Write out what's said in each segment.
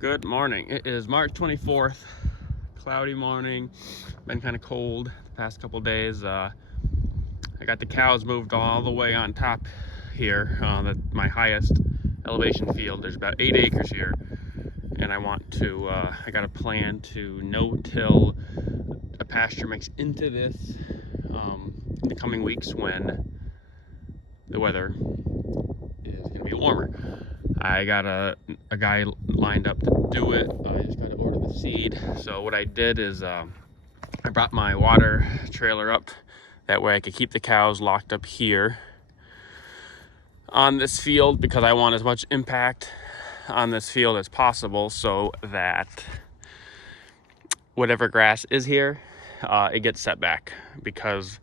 Good morning. It is March 24th, cloudy morning. Been kind of cold the past couple days. I got the cows moved all the way on top here, my highest elevation field. There's about 8 acres here, and I got a plan to no-till a pasture mix into this in the coming weeks when the weather is going to be warmer. I got a guy lined up to do it. I just got to order the seed. So what I did is I brought my water trailer up. That way I could keep the cows locked up here on this field, because I want as much impact on this field as possible, so that whatever grass is here, it gets set back, because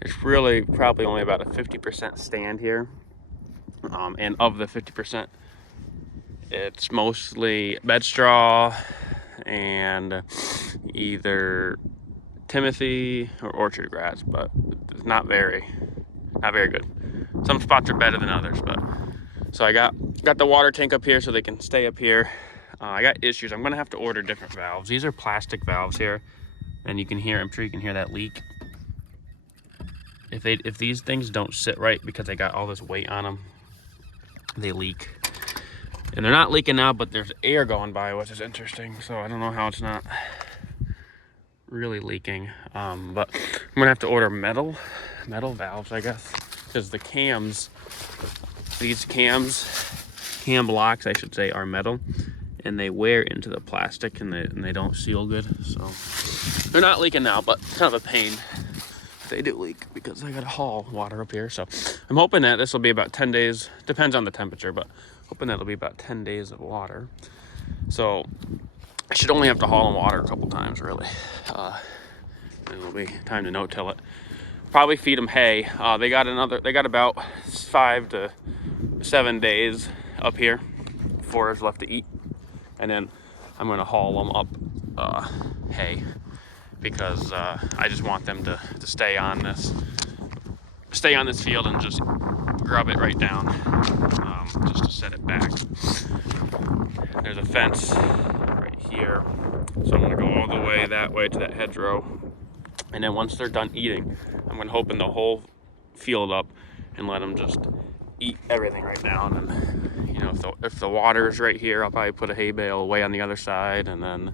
it's really probably only about a 50% stand here. And of the 50%, it's mostly bed straw and either Timothy or orchard grass, but it's not very good. Some spots are better than others, but so I got the water tank up here so they can stay up here. I got issues. I'm gonna have to order different valves. These are plastic valves here, and I'm sure you can hear that leak. If these things don't sit right because they got all this weight on them, they leak. And they're not leaking now, but there's air going by, which is interesting. So I don't know how it's not really leaking. But I'm gonna have to order metal valves, I guess, because the cams, cam blocks, I should say, are metal, and they wear into the plastic, and they don't seal good. So they're not leaking now, but kind of a pain. They do leak because I gotta haul water up here. So I'm hoping that this will be about 10 days. Depends on the temperature, but hoping that'll be about 10 days of water. So I should only have to haul in water a couple times, really. It'll be time to no-till it. Probably feed them hay. They got about 5 to 7 days up here before there's left to eat, and then I'm gonna haul them up hay, because I just want them to stay on this field and just grub it right down, just to set it back. There's a fence right here, so I'm gonna go all the way that way to that hedgerow, and then once they're done eating, I'm gonna open the whole field up and let them just eat everything right now. And then, if the water is right here, I'll probably put a hay bale way on the other side, and then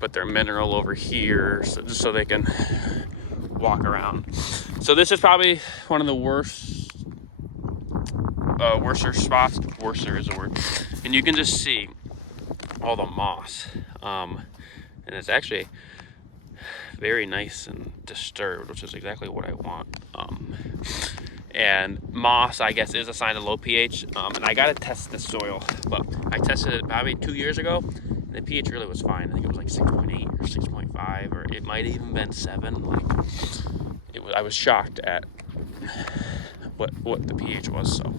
put their mineral over here, just so they can walk around. So this is probably one of the worser spots. Worser is a word. And you can just see all the moss, and it's actually very nice and disturbed, which is exactly what I want. And moss, I guess, is a sign of low pH. And I gotta test the soil, but I tested it probably 2 years ago. The pH really was fine. I think it was like 6.8 or 6.5, or it might have even been 7. I was shocked at what the pH was. So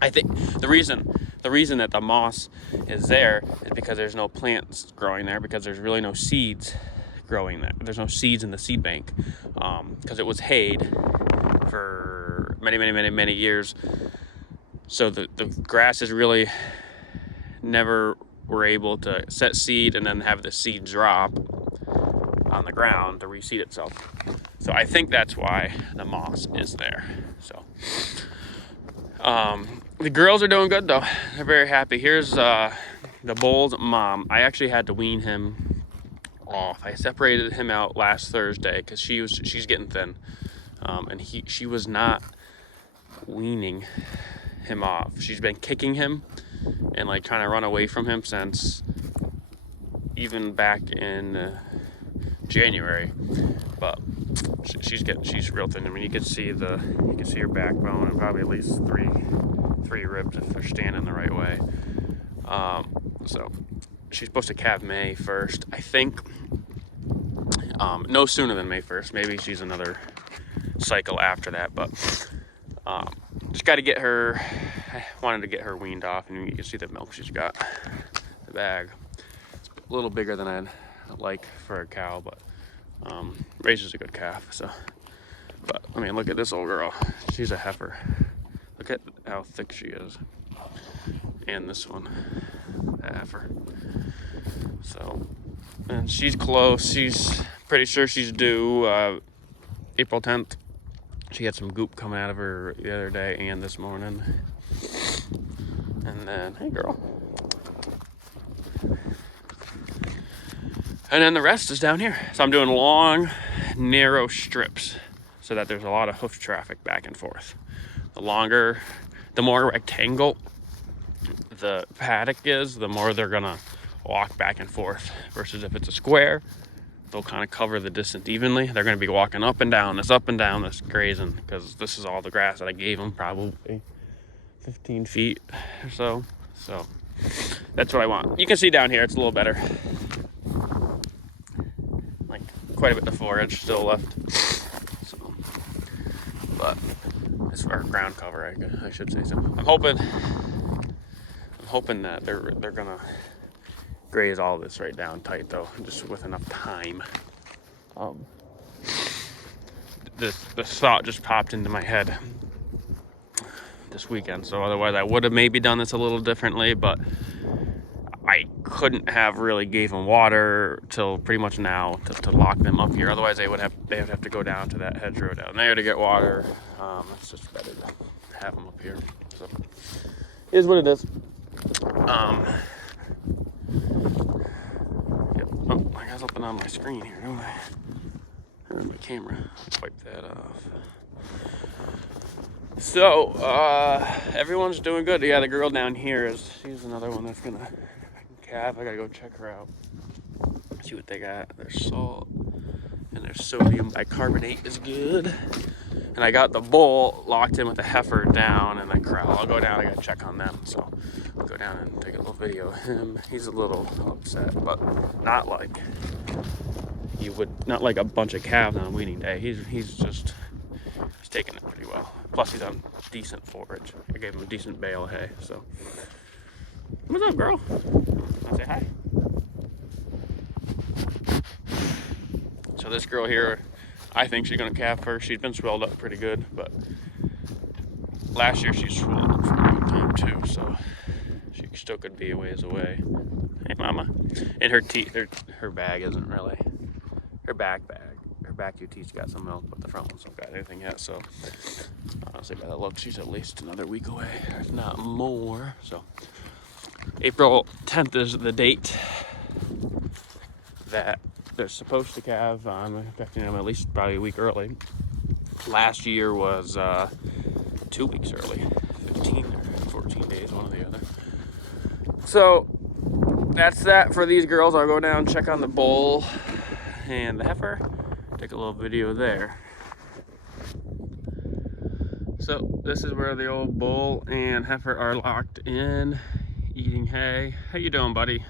I think the reason that the moss is there is because there's no plants growing there, because there's really no seeds growing there. There's no seeds in the seed bank, because it was hayed for many years. So the grasses really never were able to set seed and then have the seed drop on the ground to reseed itself. So I think that's why the moss is there. So the girls are doing good though. They're very happy. Here's the bull's mom. I actually had to wean him off. I separated him out last Thursday because she's getting thin, and she was not weaning him off. She's been kicking him and trying to run away from him since even back in January. But she's real thin. I mean, you can see her backbone, and probably at least three ribs if they're standing the right way. So she's supposed to calve May 1st, I think. No sooner than May 1st. Maybe she's another cycle after that, but just got to get her. I wanted to get her weaned off, and you can see the milk she's got. The bag. It's a little bigger than I'd like for a cow, but raises a good calf. So, but I mean, look at this old girl. She's a heifer. Look at how thick she is. And this one. that heifer. So, and she's close. She's pretty sure she's due April 10th. She had some goop coming out of her the other day and this morning. And then, hey girl. And then the rest is down here. So I'm doing long, narrow strips so that there's a lot of hoof traffic back and forth. The longer, the more rectangle the paddock is, the more they're gonna walk back and forth. Versus if it's a square, they'll kind of cover the distance evenly. They're gonna be walking up and down, this grazing, because this is all the grass that I gave them, probably 15 feet or so. So that's what I want. You can see down here, it's a little better. Like quite a bit of forage still left. So, but it's our ground cover, I should say so. I'm hoping that they're gonna graze all this right down tight though, just with enough time. This thought just popped into my head this weekend, so otherwise I would have maybe done this a little differently, but I couldn't have really gave them water till pretty much now to lock them up here. Otherwise they would have to go down to that hedgerow down there to get water. It's just better to have them up here. So it is what it is. Yep. Oh, I got something on my screen here, don't I? There's my camera. Wipe that off. So, everyone's doing good. Yeah, the girl down here she's another one that's gonna calve. I gotta go check her out. See what they got. Their salt and their sodium bicarbonate is good. And I got the bull locked in with the heifer down in the corral. I'll go down, I gotta check on them. So I'll go down and take a little video of him. He's a little upset, but not like not like a bunch of calves on weaning day. He's taking it pretty well. Plus he's on decent forage. I gave him a decent bale of hay, so. What's up, girl? I'll say hi. So this girl here, I think she's gonna calve first. She's been swelled up pretty good, but last year she swelled up for a long time too, so she still could be a ways away. Hey, mama. And her bag isn't really, her back UT's got some milk, but the front one's not got anything yet, so honestly by the look, she's at least another week away, if not more. So April 10th is the date that they're supposed to calve. I'm expecting them at least probably a week early. Last year was 2 weeks early, 15 or 14 days, one or the other. So that's that for these girls. I'll go down, check on the bull and the heifer, take a little video there. So this is where the old bull and heifer are locked in, eating hay. How you doing, buddy?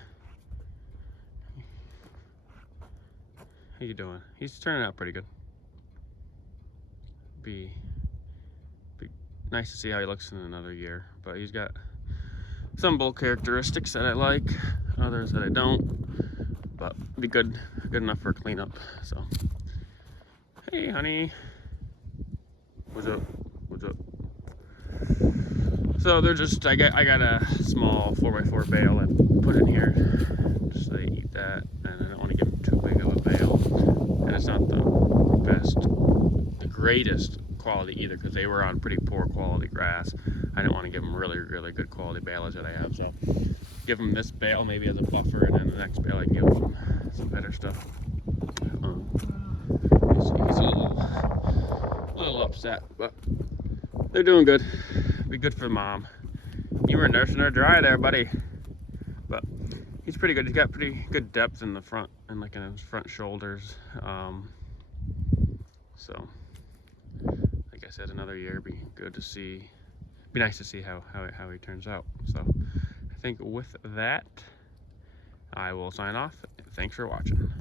How you doing? He's turning out pretty good. Be nice to see how he looks in another year, but he's got some bull characteristics that I like, others that I don't, but be good enough for a cleanup. So hey honey, what's up? So they're just, I got a small 4x4 bale I put in here, just so they eat that, and I don't want to give them too big of a bale, and it's not the greatest quality either, because they were on pretty poor quality grass. I didn't want to give them really good quality bales that I have, so give them this bale maybe as a buffer, and then the next bale I can give them some better stuff. He's a little upset, but they're doing good. Be good for mom. You were nursing her dry there, buddy. But he's pretty good. He's got pretty good depth in the front and like in his front shoulders. So like I said, another year be good to see. Be nice to see how he turns out. So I think with that, I will sign off. Thanks for watching.